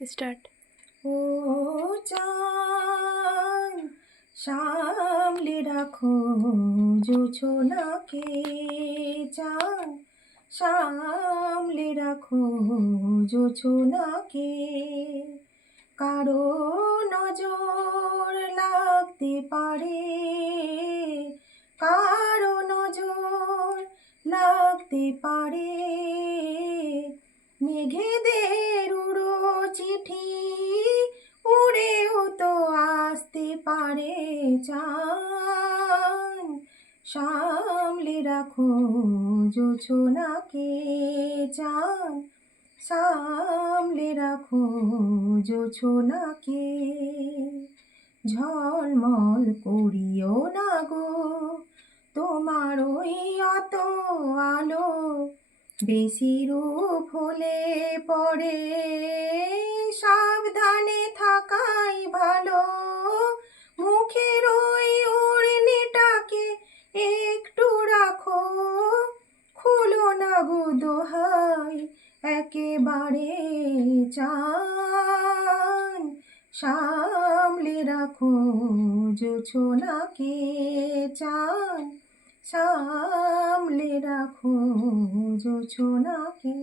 Start. ও চাঁদ সামলে রাখো জোছনাকে, চাঁদ সামলে রাখো জোছনাকে। কারো নজর লাগতে পারে, কারো নজর লাগতে পারে। মেঘেদের উড়ো চিঠি উড়েও তো আসতে পারে। চাঁদ সামলে রাখো জোছনাকে, চাঁদ সামলে রাখো জোছনাকে। ঝলমল করিও না গো তোমার ওই অত আলো, বেশি রূপ হলে পরে সাবধানে থাকাই ভালো। মুখের ওই ওড়নিটাকে একটু রাখো, খুলো না গো দোহাই একেবারে। চাঁদ সামলে রাখো জোছনাকে, চাঁদ সামলে রাখো জোছনাকে।